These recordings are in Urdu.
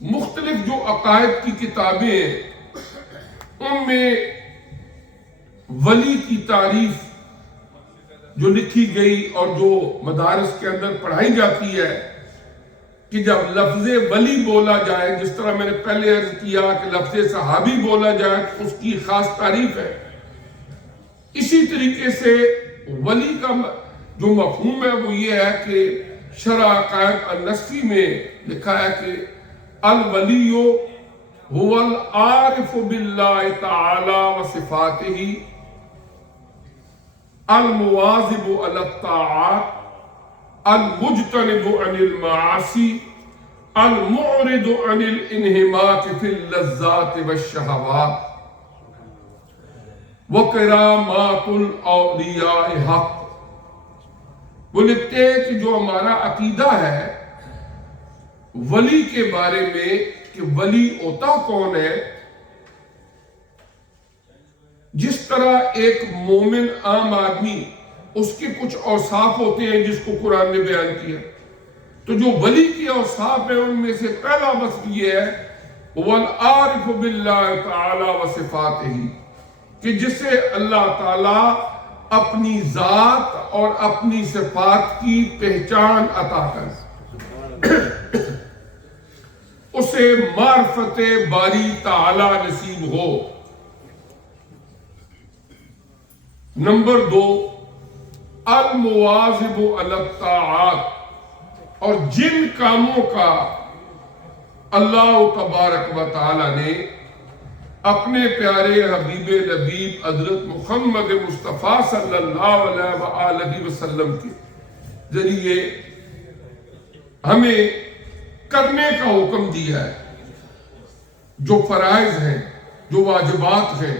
مختلف جو عقائد کی کتابیں ہیں ان میں ولی کی تعریف جو لکھی گئی اور جو مدارس کے اندر پڑھائی جاتی ہے کہ جب لفظ ولی بولا جائے، جس طرح میں نے پہلے عرض کیا کہ لفظ صحابی بولا جائے تو اس کی خاص تعریف ہے، اسی طریقے سے ولی کا جو مفہوم ہے وہ یہ ہے کہ شرح عقائد النصفی میں لکھا ہے کہ الولی هو العارف باللہ تعالی و صفاتہ المواظب علی الطاعات المجتنب عن المعاصی المعرض عن الانہماک فی اللذات والشہوات وکرامات الاولیاء حق۔ وہ لکھتے ہیں کہ جو ہمارا عقیدہ ہے ولی کے بارے میں کہ ولی ہوتا کون ہے، جس طرح ایک مومن عام آدمی اس کے کچھ اوصاف ہوتے ہیں جس کو قرآن نے بیان کیا، تو جو ولی کے اوصاف ہیں ان میں سے پہلا وصف یہ ہے وَالْعَارِفُ بِاللَّهِ تَعَالَى وَصِفَاتِهِ، کہ جسے اللہ تعالیٰ اپنی ذات اور اپنی صفات کی پہچان عطا کر اسے معرفت باری تعالی نصیب ہو۔ نمبر 2 المواظب علی الطاعات، اور جن کاموں کا اللہ تبارک و تعالی نے اپنے پیارے حبیب لبیب حضرت محمد مصطفیٰ صلی اللہ علیہ وآلہ وسلم کے ذریعے ہمیں کرنے کا حکم دیا ہے، جو فرائض ہیں، جو واجبات ہیں۔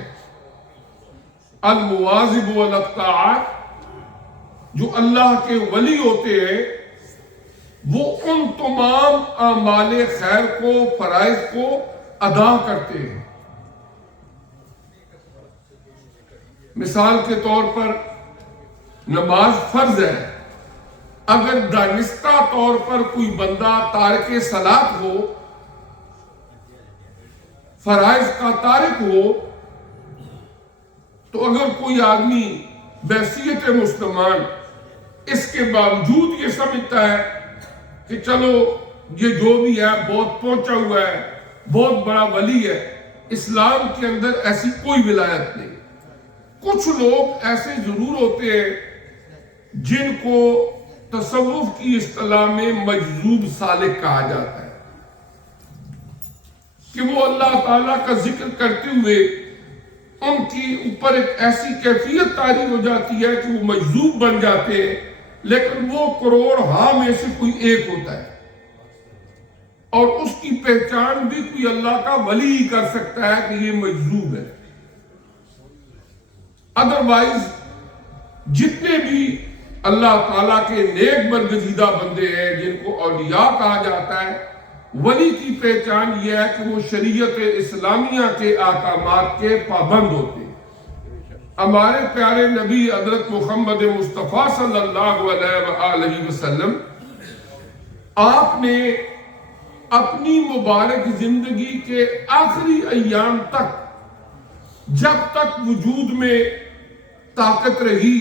المواظب علی الطاعات، جو اللہ کے ولی ہوتے ہیں وہ ان تمام اعمال خیر کو، فرائض کو ادا کرتے ہیں۔ مثال کے طور پر نماز فرض ہے، اگر دانستہ طور پر کوئی بندہ تارک صلاۃ ہو، فرائض کا تارک ہو، تو اگر کوئی آدمی بحیثیت مسلمان اس کے باوجود یہ سمجھتا ہے کہ چلو یہ جو بھی ہے بہت پہنچا ہوا ہے، بہت بڑا ولی ہے، اسلام کے اندر ایسی کوئی ولایت نہیں۔ کچھ لوگ ایسے ضرور ہوتے ہیں جن کو تصوف کی اصطلاح میں مجذوب سالک کہا جاتا ہے، کہ وہ اللہ تعالیٰ کا ذکر کرتے ہوئے ان کی اوپر ایک ایسی کیفیت طاری ہو جاتی ہے کہ وہ مجذوب بن جاتے ہیں، لیکن وہ کروڑ ہاں میں سے کوئی ایک ہوتا ہے، اور اس کی پہچان بھی کوئی اللہ کا ولی ہی کر سکتا ہے کہ یہ مجذوب ہے۔ ادروائز جتنے بھی اللہ تعالیٰ کے نیک برگزیدہ بندے ہیں جن کو اولیاء کہا جاتا ہے، ولی کی پہچان یہ ہے کہ وہ شریعت اسلامیہ کے احکامات کے پابند ہوتے ہیں۔ ہمارے پیارے نبی حضرت محمد مصطفیٰ صلی اللہ علیہ وآلہ وسلم، آپ نے اپنی مبارک زندگی کے آخری ایام تک، جب تک وجود میں طاقت رہی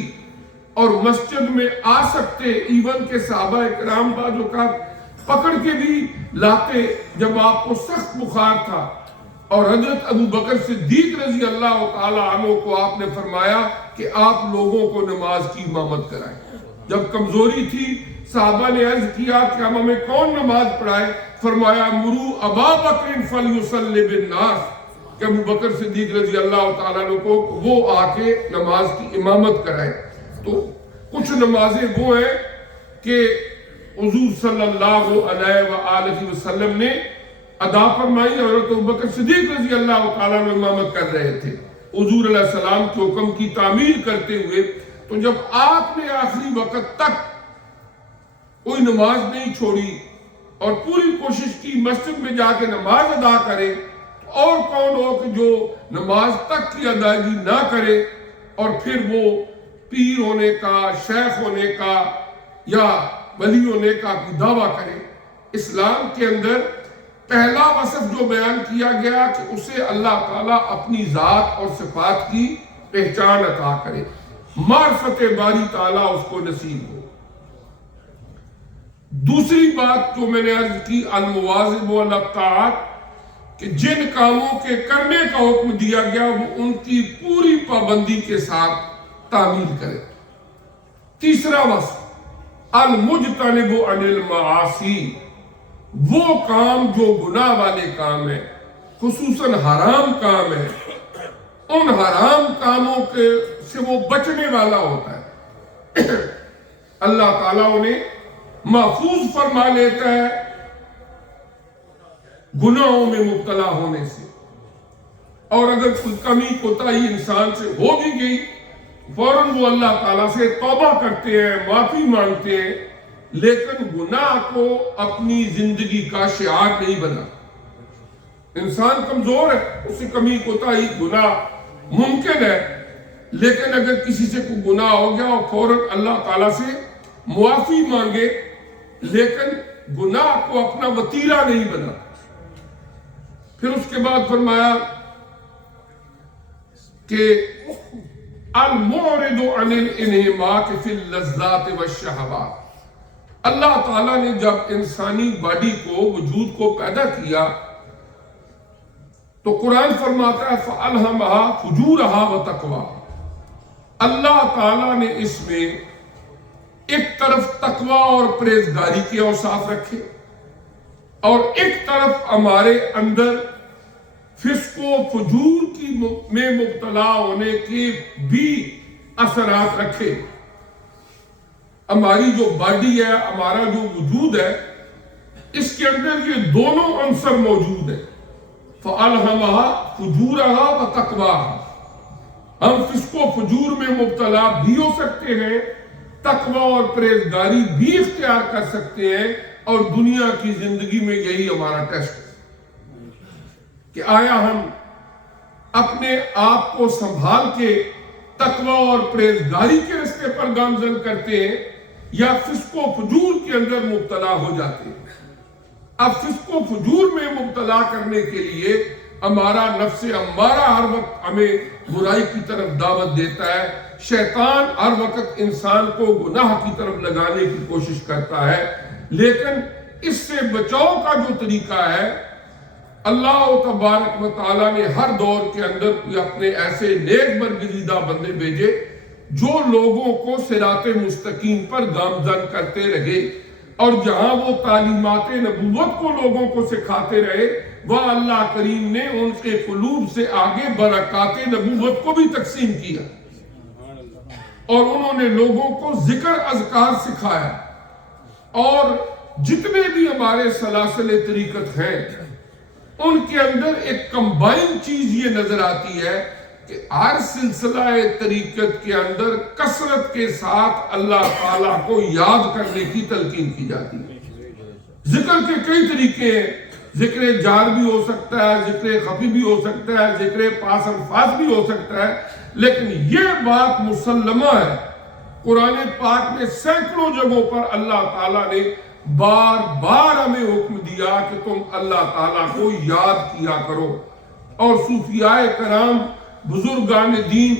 اور مسجد میں آ سکتے، ایون کے صحابہ اکرام بعض اوقات پکڑ کے بھی لاتے جب آپ کو سخت بخار تھا، اور حضرت ابو بکر صدیق رضی اللہ تعالی عنہ کو آپ نے فرمایا کہ آپ لوگوں کو نماز کی امامت کرائیں۔ جب کمزوری تھی صحابہ نے عرض کیا کہ ہمیں کون نماز پڑھائے؟ فرمایا مرو ابا بکر فلیصلی بالناس، کہ ابو بکر صدیق رضی اللہ تعالیٰ عنہ کو وہ آ کے نماز کی امامت کرائے۔ تو کچھ نمازیں وہ ہیں کہ حضور صلی اللہ علیہ وآلہ وسلم نے ادا فرمائی، اور حضرت ابوبکر صدیق رضی اللہ تعالیٰ عنہ امامت کر رہے تھے حضور علیہ السلام کے حکم کی تعمیل کرتے ہوئے۔ تو جب آپ نے آخری وقت تک کوئی نماز نہیں چھوڑی اور پوری کوشش کی مسجد میں جا کے نماز ادا کرے، اور کون ہو کہ جو نماز تک کی ادائیگی نہ کرے اور پھر وہ پیر ہونے کا، شیخ ہونے کا یا ولی ہونے کا کوئی دعویٰ کرے۔ اسلام کے اندر پہلا وصف جو بیان کیا گیا کہ اسے اللہ تعالیٰ اپنی ذات اور صفات کی پہچان عطا کرے، معرفت باری تعالیٰ اس کو نصیب ہو۔ دوسری بات جو میں نے عرض کی، المواظب والطاعات، کہ جن کاموں کے کرنے کا حکم دیا گیا وہ ان کی پوری پابندی کے ساتھ تعمیل کرے۔ تیسرا وصف، المجتنب عن المعاصی، وہ کام جو گناہ والے کام ہیں، خصوصاً حرام کام ہے، ان حرام کاموں سے وہ بچنے والا ہوتا ہے۔ اللہ تعالیٰ انہیں محفوظ فرما لیتا ہے گناہوں میں مبتلا ہونے سے، اور اگر کوئی کمی کوتاہی انسان سے ہو بھی گئی فوراً وہ اللہ تعالیٰ سے توبہ کرتے ہیں، معافی مانگتے ہیں، لیکن گناہ کو اپنی زندگی کا شعار نہیں بنا۔ انسان کمزور ہے، اسے کمی کوتاہی گناہ ممکن ہے، لیکن اگر کسی سے کوئی گناہ ہو گیا اور فوراً اللہ تعالیٰ سے معافی مانگے، لیکن گناہ کو اپنا وتیرہ نہیں بنا۔ پھر اس کے بعد فرمایا کہ المعرض عن الانہماک فی اللذات والشہوات، اللہ تعالیٰ نے جب انسانی باڈی کو، وجود کو پیدا کیا تو قرآن فرماتا ہے فَأَلْهَمَهَا فُجُورَهَا وَتَقْوَاهَا، اللہ تعالیٰ نے اس میں ایک طرف تقوی اور پرہیزگاری کے اوصاف رکھے اور ایک طرف ہمارے اندر فسق و فجور میں مبتلا ہونے کے بھی اثرات رکھے۔ ہماری جو باڈی ہے، ہمارا جو وجود ہے، اس کے اندر یہ دونوں عنصر موجود ہیں، فَأَلْهَمَهَا فُجُورَهَا وَتَقْوَاهَا، ہم فسق و فجور میں مبتلا بھی ہو سکتے ہیں، تقوی اور پرہیزگاری بھی اختیار کر سکتے ہیں، اور دنیا کی زندگی میں یہی ہمارا ٹیسٹ ہے کہ آیا ہم اپنے آپ کو سنبھال کے تقوی اور پرہیزگاری کے راستے پر گامزن کرتے ہیں یا فسق و فجور کے اندر مبتلا ہو جاتے ہیں۔ اب فسق و فجور میں مبتلا کرنے کے لیے ہمارا نفس امارہ ہر وقت ہمیں برائی کی طرف دعوت دیتا ہے، شیطان ہر وقت انسان کو گناہ کی طرف لگانے کی کوشش کرتا ہے، لیکن اس سے بچاؤ کا جو طریقہ ہے، اللہ تبارک و تعالیٰ نے ہر دور کے اندر اپنے ایسے نیک برگزیدہ بندے بھیجے جو لوگوں کو صراط مستقیم پر گامزن کرتے رہے، اور جہاں وہ تعلیمات نبوت کو لوگوں کو سکھاتے رہے، وہ اللہ کریم نے ان کے قلوب سے آگے برکات نبوت کو بھی تقسیم کیا، اور انہوں نے لوگوں کو ذکر اذکار سکھایا۔ اور جتنے بھی ہمارے سلاسل طریقت ہیں ان کے اندر ایک کمبائن چیز یہ نظر آتی ہے کہ ہر سلسلہ طریقت کے اندر کثرت کے ساتھ اللہ تعالیٰ کو یاد کرنے کی تلقین کی جاتی ہے۔ ذکر کے کئی طریقے ہیں، ذکر جار بھی ہو سکتا ہے، ذکر خفی بھی ہو سکتا ہے، ذکر پاس الفاظ بھی ہو سکتا ہے، لیکن یہ بات مسلمہ ہے، قرآن پاک میں سینکڑوں جگہوں پر اللہ تعالیٰ نے بار بار ہمیں حکم دیا کہ تم اللہ تعالیٰ کو یاد کیا کرو۔ اور صوفیاء کرام، بزرگان دین،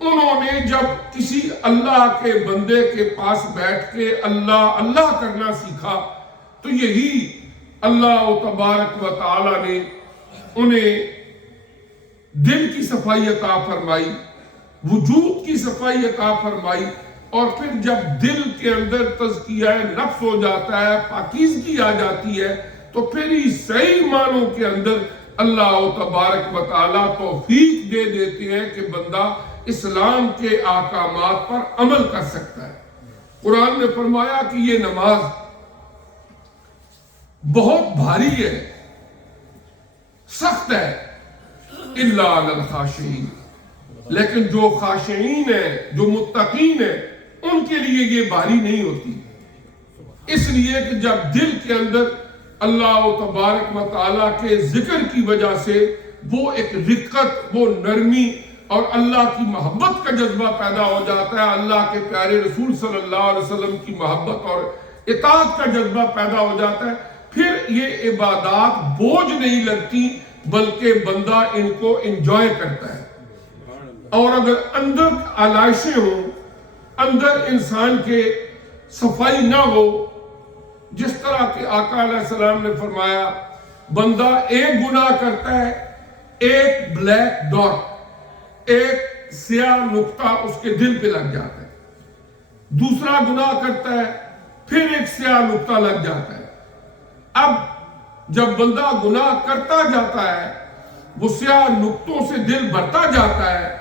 انہوں نے جب کسی اللہ کے بندے کے پاس بیٹھ کے اللہ اللہ کرنا سیکھا تو یہی اللہ تبارک و تعالیٰ نے انہیں دل کی صفائی عطا فرمائی، وجود کی صفائی عطا فرمائی، اور پھر جب دل کے اندر تزکیہ نفس ہو جاتا ہے، پاکیزگی آ جاتی ہے، تو پھر ہی صحیح معنوں کے اندر اللہ تبارک و تعالیٰ توفیق دے دیتے ہیں کہ بندہ اسلام کے احکامات پر عمل کر سکتا ہے۔ قرآن نے فرمایا کہ یہ نماز بہت بھاری ہے، سخت ہے، الا علی الخاشعین، لیکن جو خاشعین ہیں، جو متقین ہیں، ان کے لیے یہ بھاری نہیں ہوتی، اس لیے کہ جب دل کے اندر اللہ تبارک و تعالیٰ کے ذکر کی وجہ سے وہ ایک رقت، وہ نرمی اور اللہ کی محبت کا جذبہ پیدا ہو جاتا ہے، اللہ کے پیارے رسول صلی اللہ علیہ وسلم کی محبت اور اطاعت کا جذبہ پیدا ہو جاتا ہے، پھر یہ عبادات بوجھ نہیں لگتی بلکہ بندہ ان کو انجوائے کرتا ہے. اور اگر اندر آلائشیں ہوں، اندر انسان کے صفائی نہ ہو، جس طرح کہ آقا علیہ السلام نے فرمایا بندہ ایک گناہ کرتا ہے، ایک بلیک ڈاٹ، ایک سیاہ نقطہ اس کے دل پہ لگ جاتا ہے، دوسرا گناہ کرتا ہے پھر ایک سیاہ نقطہ لگ جاتا ہے. اب جب بندہ گناہ کرتا جاتا ہے، وہ سیاہ نقطوں سے دل بھرتا جاتا ہے،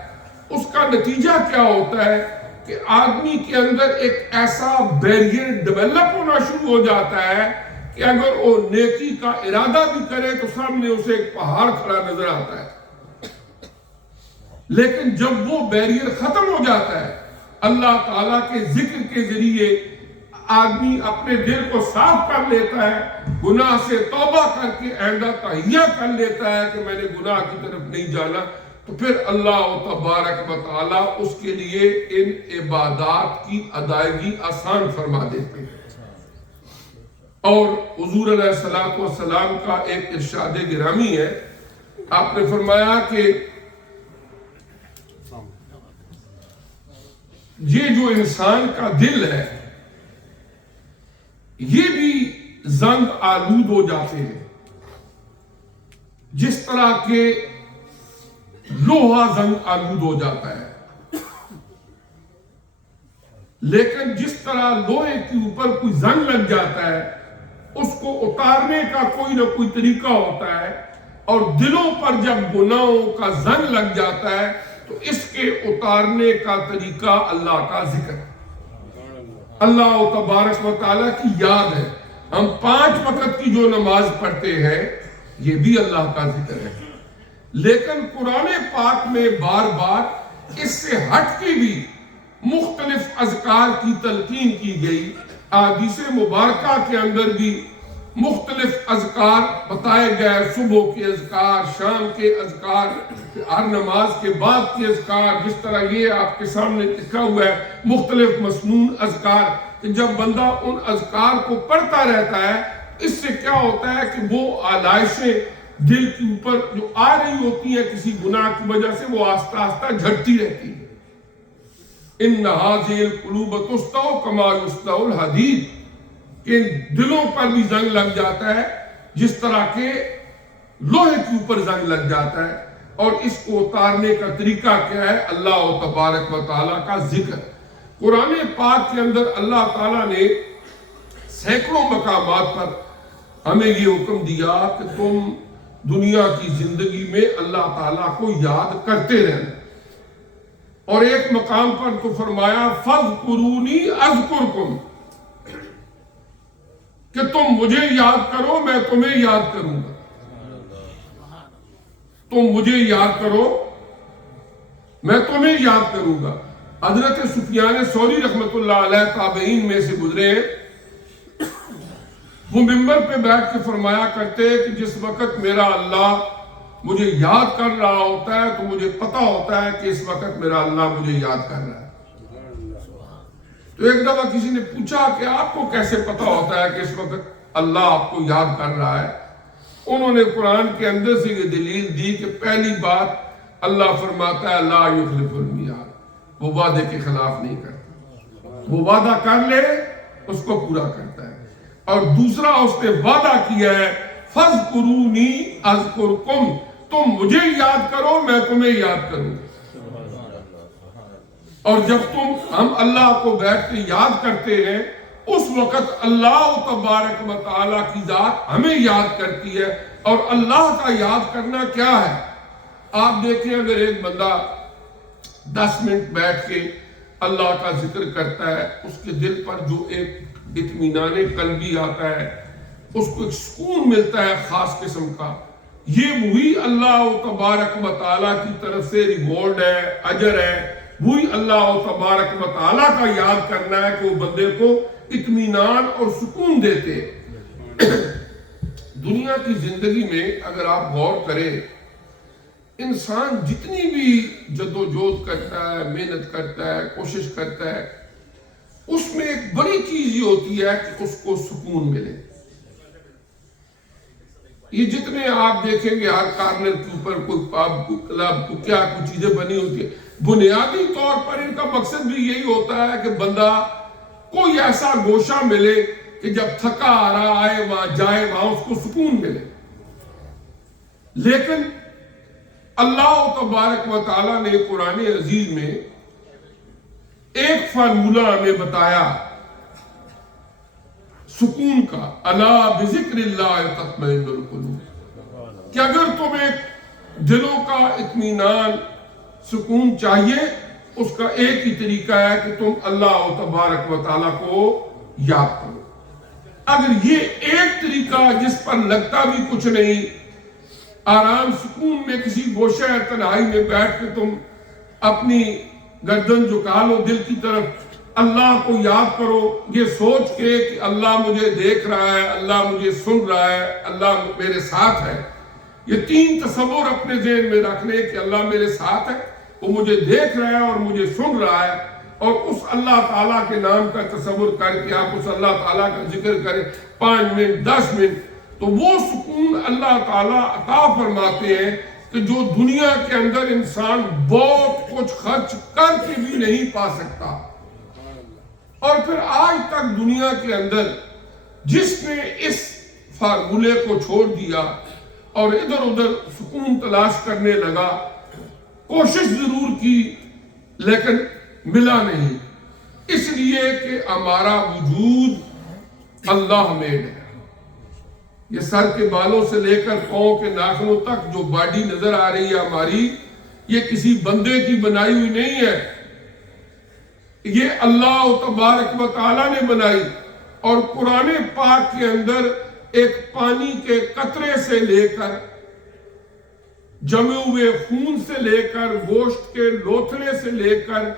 اس کا نتیجہ کیا ہوتا ہے کہ آدمی کے اندر ایک ایسا بیریئر ڈیولپ ہونا شروع ہو جاتا ہے کہ اگر وہ نیکی کا ارادہ بھی کرے تو سامنے اسے ایک پہاڑ کھڑا نظر آتا ہے. لیکن جب وہ بیریئر ختم ہو جاتا ہے، اللہ تعالیٰ کے ذکر کے ذریعے آدمی اپنے دل کو صاف کر لیتا ہے، گناہ سے توبہ کر کے آئندہ تہیہ کر لیتا ہے کہ میں نے گناہ کی طرف نہیں جانا، تو پھر اللہ تبارک و تعالیٰ اس کے لیے ان عبادات کی ادائیگی آسان فرما دیتے ہیں. اور حضور علیہ السلام کا ایک ارشاد گرامی ہے، آپ نے فرمایا کہ یہ جو انسان کا دل ہے یہ بھی زنگ آلود ہو جاتے ہیں، جس طرح کے لوہا زنگ آلود ہو جاتا ہے. لیکن جس طرح لوہے کے اوپر کوئی زنگ لگ جاتا ہے، اس کو اتارنے کا کوئی نہ کوئی طریقہ ہوتا ہے، اور دلوں پر جب گناہوں کا زنگ لگ جاتا ہے تو اس کے اتارنے کا طریقہ اللہ کا ذکر ہے، اللہ تبارک و تعالیٰ کی یاد ہے. ہم 5 وقت کی جو نماز پڑھتے ہیں یہ بھی اللہ کا ذکر ہے. لیکن قرآن پاک میں بار بار اس سے ہٹ کے بھی مختلف اذکار کی تلقین کی گئی. احادیث مبارکہ کے اندر بھی مختلف اذکار بتائے گئے، صبح کے اذکار، شام کے اذکار، ہر نماز کے بعد کے اذکار، جس طرح یہ آپ کے سامنے لکھا ہوا ہے مختلف مسنون اذکار. کہ جب بندہ ان اذکار کو پڑھتا رہتا ہے، اس سے کیا ہوتا ہے کہ وہ آلائشیں دل کے اوپر جو آ رہی ہوتی ہیں کسی گناہ کی وجہ سے، وہ آہستہ آہستہ جھڑتی رہتی ہے. ان هذه القلوب تستو كما يستو الحديد، کہ دلوں پر بھی زنگ لگ جاتا ہے جس طرح کے لوہے کے اوپر زنگ لگ جاتا ہے. اور اس کو اتارنے کا طریقہ کیا ہے؟ اللہ تبارک و تعالیٰ کا ذکر. قرآن پاک کے اندر اللہ تعالیٰ نے سینکڑوں مقامات پر ہمیں یہ حکم دیا کہ تم دنیا کی زندگی میں اللہ تعالیٰ کو یاد کرتے رہنا. اور ایک مقام پر تو فرمایا فَاذْكُرُونِي أَذْكُرْكُمْ، کہ تم مجھے یاد کرو میں تمہیں یاد کروں گا. تم مجھے یاد کرو میں تمہیں یاد کروں گا. حضرت سفیان ثوری رحمت اللہ علیہ تابعین میں سے گزرے ہیں، وہ منبر پہ بیٹھ کے فرمایا کرتے کہ جس وقت میرا اللہ مجھے یاد کر رہا ہوتا ہے تو مجھے پتا ہوتا ہے کہ اس وقت میرا اللہ مجھے یاد کر رہا ہے. تو ایک دفعہ کسی نے پوچھا کہ آپ کو کیسے پتا ہوتا ہے کہ اس وقت اللہ آپ کو یاد کر رہا ہے؟ انہوں نے قرآن کے اندر سے یہ دلیل دی کہ پہلی بات اللہ فرماتا ہے لا یخلف المیعاد، وہ وعدے کے خلاف نہیں کرتا، وہ وعدہ کر لے اس کو پورا کرتا ہے. اور دوسرا اس نے وعدہ کیا ہے فَاذْكُرُونِي أَذْكُرْكُمْ، تم مجھے یاد کرو میں تمہیں یاد کروں. اور جب ہم اللہ کو بیٹھ کے یاد کرتے ہیں اس وقت اللہ تبارک و تعالیٰ کی ذات ہمیں یاد کرتی ہے. اور اللہ کا یاد کرنا کیا ہے؟ آپ دیکھیں اگر ایک بندہ 10 منٹ بیٹھ کے اللہ کا ذکر کرتا ہے، اس کے دل پر جو ایک اطمینان قلبی آتا ہے، اس کو ایک سکون ملتا ہے خاص قسم کا. یہ وہی اللہ تبارک و تعالیٰ کی طرف سے ریوارڈ ہے، اجر ہے. وہی اللہ تبارک و تعالیٰ کا یاد کرنا ہے کہ وہ بندے کو اطمینان اور سکون دیتے. دنیا کی زندگی میں اگر آپ غور کریں، انسان جتنی بھی جدوجہد کرتا ہے، محنت کرتا ہے، کوشش کرتا ہے، اس میں ایک بڑی چیز یہ ہوتی ہے کہ اس کو سکون ملے. یہ جتنے آپ دیکھیں گے ہر کارنر کے اوپر کوئی پب کوئی کلب کوئی کیا کوئی چیزیں بنی ہوتی ہیں، بنیادی طور پر ان کا مقصد بھی یہی ہوتا ہے کہ بندہ کوئی ایسا گوشہ ملے کہ جب تھکا آ رہا آئے وہاں جائے، وہاں اس کو سکون ملے۔ لیکن اللہ تبارک و تعالیٰ نے قرآن عزیز میں ایک فارمولہ ہمیں بتایا سکون کا، الا بذکر اللہ تطمئن القلوب، کہ اگر تمہیں دلوں کا اطمینان سکون چاہیے، اس کا ایک ہی طریقہ ہے کہ تم اللہ تبارک و تعالیٰ کو یاد کرو۔ اگر یہ ایک طریقہ جس پر لگتا بھی کچھ نہیں، آرام سکون میں کسی گوشہ تنہائی میں بیٹھ کے تم اپنی گردن جھکا لو دل کی طرف، اللہ کو یاد کرو، یہ سوچ کے کہ اللہ مجھے دیکھ رہا ہے، اللہ مجھے سن رہا ہے، اللہ میرے ساتھ ہے۔ یہ تین تصور اپنے ذہن میں رکھ لیں کہ اللہ میرے ساتھ ہے، وہ مجھے دیکھ رہا ہے اور مجھے سن رہا ہے، اور اس اللہ تعالیٰ کے نام کا تصور کر کے آپ اس اللہ تعالیٰ کا ذکر کریں 5 منٹ 10 منٹ، تو وہ سکون اللہ تعالیٰ عطا فرماتے ہیں کہ جو دنیا کے اندر انسان بہت کچھ خرچ کر کے بھی نہیں پا سکتا۔ اور پھر آج تک دنیا کے اندر جس نے اس فارمولے کو چھوڑ دیا اور ادھر ادھر سکون تلاش کرنے لگا، کوشش ضرور کی لیکن ملا نہیں، اس لیے کہ ہمارا وجود اللہ میڈ ہے۔ یہ سر کے بالوں سے لے کر پاؤں کے ناخنوں تک جو باڈی نظر آ رہی ہے ہماری، یہ کسی بندے کی بنائی ہوئی نہیں ہے، یہ اللہ تبارک و تعالیٰ نے بنائی۔ اور قرآن پاک کے اندر ایک پانی کے قطرے سے لے کر، جمے ہوئے خون سے لے کر، گوشت کے لوتھڑے سے لے کر،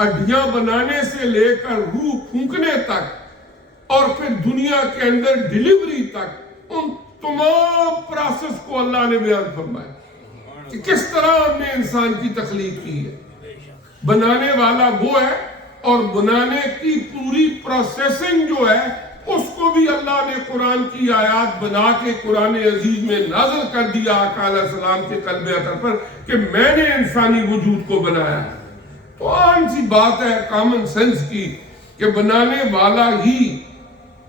ہڈیاں بنانے سے لے کر، روح پھونکنے تک، اور پھر دنیا کے اندر ڈیلیوری تک، ان تمام پروسیس کو اللہ نے بیان فرمایا کہ کس طرح ہم نے انسان کی تخلیق کی ہے۔ بنانے والا وہ ہے، اور بنانے کی پوری پروسیسنگ جو ہے اس کو بھی اللہ نے قرآن کی آیات بنا کے قرآن عزیز میں نازل کر دیا آقا علیہ السلام کے قلب اطہر پر کہ میں نے انسانی وجود کو بنایا ہے۔ تو عام سی بات ہے کامن سینس کی کہ بنانے والا ہی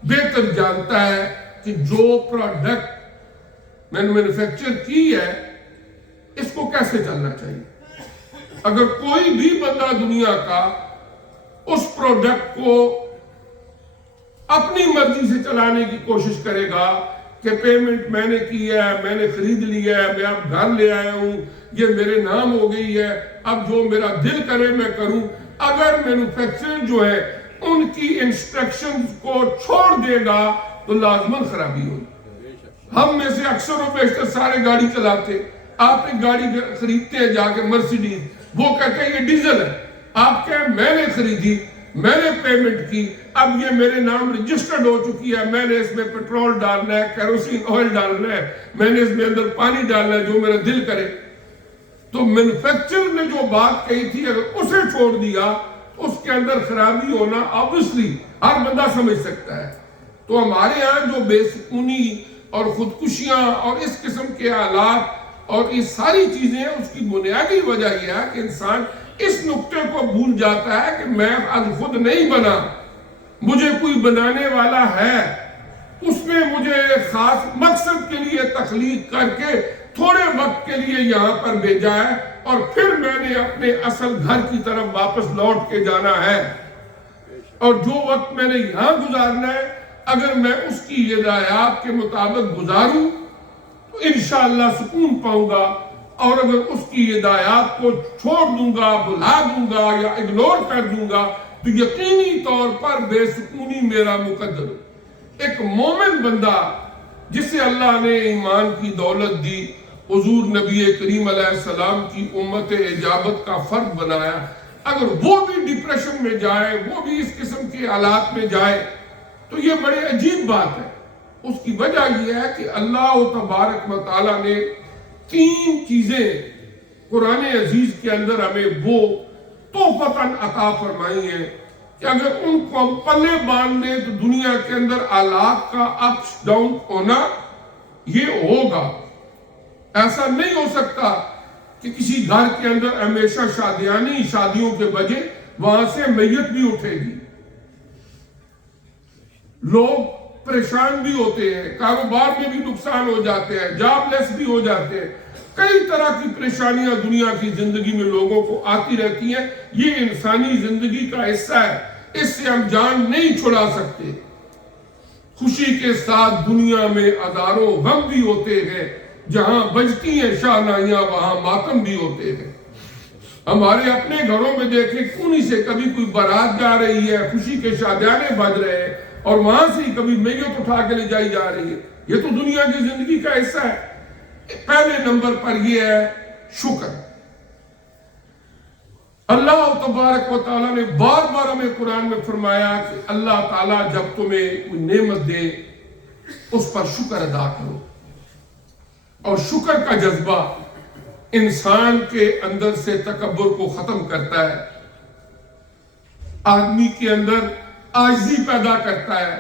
بہتر جانتا ہے کہ جو پروڈکٹ میں نے مینوفیکچر کی ہے اس کو کیسے چلنا چاہیے۔ اگر کوئی بھی بندہ دنیا کا اس پروڈکٹ کو اپنی مرضی سے چلانے کی کوشش کرے گا کہ پیمنٹ میں نے کی ہے، میں نے خرید لیا ہے، میں اب گھر لے آیا ہوں، یہ میرے نام ہو گئی ہے، اب جو میرا دل کرے میں کروں، اگر مینوفیکچرر جو ہے ان کی انسٹرکشنز کو چھوڑ دے گا تو لازماً خرابی ہوگی۔ ہم میں سے اکثر و بیشتر سارے گاڑی چلاتے، آپ ایک گاڑی خریدتے ہیں جا کے مرسیڈیز، وہ کہتے ہیں یہ ڈیزل ہے، آپ کہیں میں نے خریدی، میں نے پیمنٹ کی، اب یہ میرے نام رجسٹرڈ ہو چکی ہے، میں نے اس میں پیٹرول ڈالنا ہے، کیروسین آئل ڈالنا ہے، میں نے اس میں اندر پانی ڈالنا ہے جو میرا دل کرے۔ تو مینوفیکچرر نے جو بات کہی تھی اگر اسے چھوڑ دیا اس کے اندر خرابی ہونا obviously ہر بندہ سمجھ سکتا ہے۔ تو ہمارے ہاں جو بے سکونی اور خودکشیاں اور اس قسم کے حالات اور یہ ساری چیزیں اس کی بنیادی وجہ یہ ہے کہ انسان اس نقطے کو بھول جاتا ہے کہ میں آج خود نہیں بنا، مجھے کوئی بنانے والا ہے، اس نے مجھے ایک خاص مقصد کے لیے تخلیق کر کے تھوڑے وقت کے لیے یہاں پر بھیجا ہے، اور پھر میں نے اپنے اصل گھر کی طرف واپس لوٹ کے جانا ہے۔ اور جو وقت میں نے یہاں گزارنا ہے اگر میں اس کی ہدایات کے مطابق گزاروں تو انشاءاللہ سکون پاؤں گا، اور اگر اس کی ہدایات کو چھوڑ دوں گا، بھلا دوں گا یا اگنور کر دوں گا تو یقینی طور پر بے سکونی میرا مقدر ہو۔ ایک مومن بندہ جسے اللہ نے ایمان کی دولت دی، حضور نبی کریم علیہ السلام کی امت اجابت کا فرد بنایا، اگر وہ بھی ڈپریشن میں جائے، وہ بھی اس قسم کے حالات میں جائے تو یہ بڑے عجیب بات ہے۔ اس کی وجہ یہ ہے کہ اللہ تبارک و تعالیٰ نے 3 چیزیں قرآن عزیز کے اندر ہمیں وہ تحفتاً عطا فرمائی ہیں کہ اگر ان کو پلے باندھ لیں تو دنیا کے اندر حالات کا اپس ڈاؤن ہونا یہ ہوگا. ایسا نہیں ہو سکتا کہ کسی گھر کے اندر ہمیشہ شادیاں نہیں، شادیوں کے بجے وہاں سے میت بھی اٹھے گی. لوگ پریشان بھی ہوتے ہیں، کاروبار میں بھی نقصان ہو جاتے ہیں، جاب لیس بھی ہو جاتے ہیں، کئی طرح کی پریشانیاں دنیا کی زندگی میں لوگوں کو آتی رہتی ہیں. یہ انسانی زندگی کا حصہ ہے، اس سے ہم جان نہیں چھڑا سکتے. خوشی کے ساتھ دنیا میں ہزاروں غم بھی ہوتے ہیں، جہاں بجتی ہیں شاہنائیاں وہاں ماتم بھی ہوتے ہیں. ہمارے اپنے گھروں میں دیکھیں، کنی سے کبھی کوئی بارات جا رہی ہے، خوشی کے شادیانے بج رہے ہیں، اور وہاں سے ہی کبھی میت اٹھا کے لے جائی جا رہی ہے. یہ تو دنیا کی زندگی کا حصہ ہے. پہلے نمبر پر یہ ہے شکر. اللہ تبارک و تعالیٰ نے بار بار ہمیں قرآن میں فرمایا کہ اللہ تعالیٰ جب تمہیں کوئی نعمت دے اس پر شکر ادا کرو. اور شکر کا جذبہ انسان کے اندر سے تکبر کو ختم کرتا ہے، آدمی کے اندر عاجزی پیدا کرتا ہے،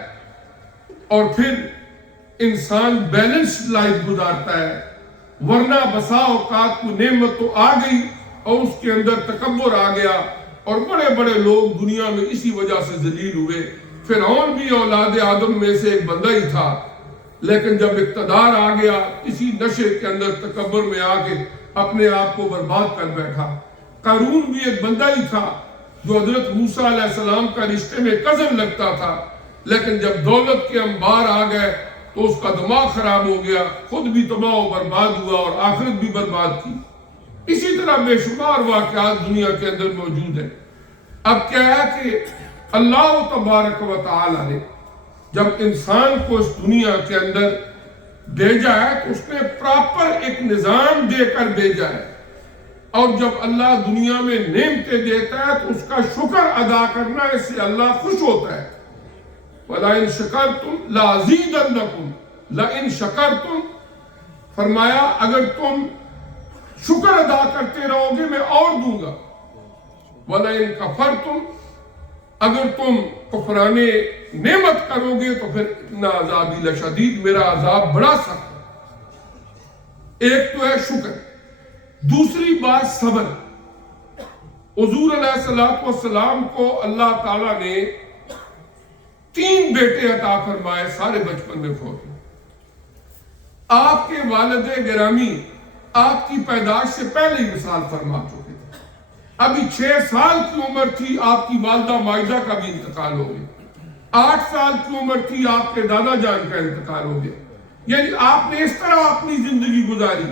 اور پھر انسان بیلنس لائف گزارتا ہے. ورنہ بسا اوقات کو نعمت تو آ گئی اور اس کے اندر تکبر آ گیا، اور بڑے بڑے لوگ دنیا میں اسی وجہ سے ذلیل ہوئے. فرعون بھی اولاد آدم میں سے ایک بندہ ہی تھا، لیکن جب اقتدار آ گیا اسی نشے کے اندر تکبر میں آ کے اپنے آپ کو برباد کر بیٹھا. قارون بھی ایک بندہ ہی تھا جو حضرت موسیٰ علیہ السلام کا رشتے میں کزن لگتا تھا، لیکن جب دولت کے انبار آ گئے تو اس کا دماغ خراب ہو گیا، خود بھی تباہ و برباد ہوا اور آخرت بھی برباد کی. اسی طرح بے شمار واقعات دنیا کے اندر موجود ہیں. اب کیا ہے کہ اللہ تبارک و تعالی نے جب انسان کو اس دنیا کے اندر بھیجا ہے تو اس نے پراپر ایک نظام دے کر بھیجا ہے. اور جب اللہ دنیا میں نعمتیں دیتا ہے تو اس کا شکر ادا کرنا، اس سے اللہ خوش ہوتا ہے. وَلَئِن شَكَرْتُمْ لَأَزِيدَنَّكُمْ لَئِن شَكَرْتُمْ، فرمایا اگر تم شکر ادا کرتے رہو گے میں اور دوں گا. وَلَئِن كَفَرْتُمْ، اگر تم کفران نعمت کرو گے تو پھر اِنَّ عَذَابِي لَشَدِيدٌ، میرا عذاب بڑا سخت ہے. ایک تو ہے شکر، دوسری بات صبر. حضور علیہ السلام کو اللہ تعالیٰ نے 3 بیٹے عطا فرمائے، سارے بچپن میں فوت ہوئے. آپ کے والد گرامی آپ کی پیدائش سے پہلے ہی وصال فرما چکے تھے. ابھی 6 سال کی عمر تھی آپ کی والدہ مائدہ کا بھی انتقال ہو گیا. 8 سال کی عمر تھی آپ کے دادا جان کا انتقال ہو گیا. یعنی آپ نے اس طرح اپنی زندگی گزاری.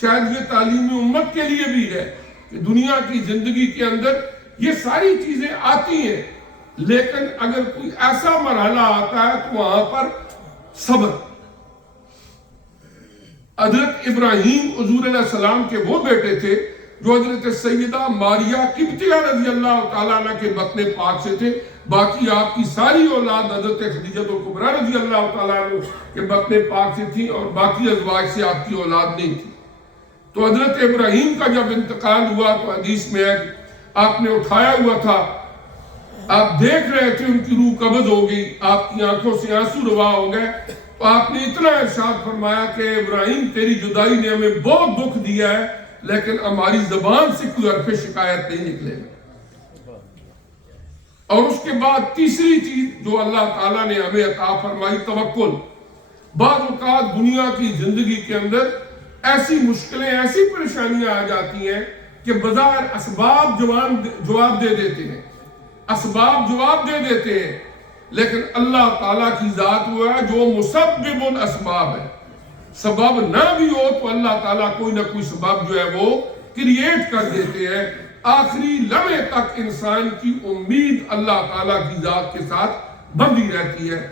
شاید یہ تعلیم امت کے لیے بھی ہے کہ دنیا کی زندگی کے اندر یہ ساری چیزیں آتی ہیں، لیکن اگر کوئی ایسا مرحلہ آتا ہے تو وہاں پر صبر. حضرت ابراہیم حضور علیہ السلام کے وہ بیٹے تھے جو حضرت سیدہ ماریہ قبطیہ رضی اللہ تعالیٰ عنہ کے بطن پاک سے تھے. باقی آپ کی ساری اولاد حضرت خدیجہ کبریٰ رضی اللہ تعالیٰ عنہ کے بطن پاک سے تھی، اور باقی ازواج سے آپ کی اولاد نہیں تھی. تو حضرت ابراہیم کا جب انتقال ہوا تو حدیث میں ہے آپ نے اٹھایا ہوا تھا، آپ دیکھ رہے تھے ان کی روح قبض ہو گئی، آپ کی آنکھوں سے آنسو روا ہو گئے. تو آپ نے اتنا ارشاد فرمایا کہ ابراہیم تیری جدائی نے ہمیں بہت دکھ دیا ہے، لیکن ہماری زبان سے کوئی حرف شکایت نہیں نکلے گا. اور اس کے بعد تیسری چیز جو اللہ تعالیٰ نے ہمیں عطا فرمائی، توکل. بعض اوقات دنیا کی زندگی کے اندر ایسی مشکلیں، ایسی پریشانیاں آ جاتی ہیں کہ بظاہر اسباب جواب دے دیتے ہیں، اسباب جواب دے دیتے ہیں، لیکن اللہ تعالیٰ کی ذات وہ ہے جو مسبب الاسباب ہے. سبب نہ بھی ہو تو اللہ تعالیٰ کوئی نہ کوئی سبب جو ہے وہ کریٹ کر دیتے ہیں. آخری لمحے تک انسان کی امید اللہ تعالیٰ کی ذات کے ساتھ بندھی رہتی ہے.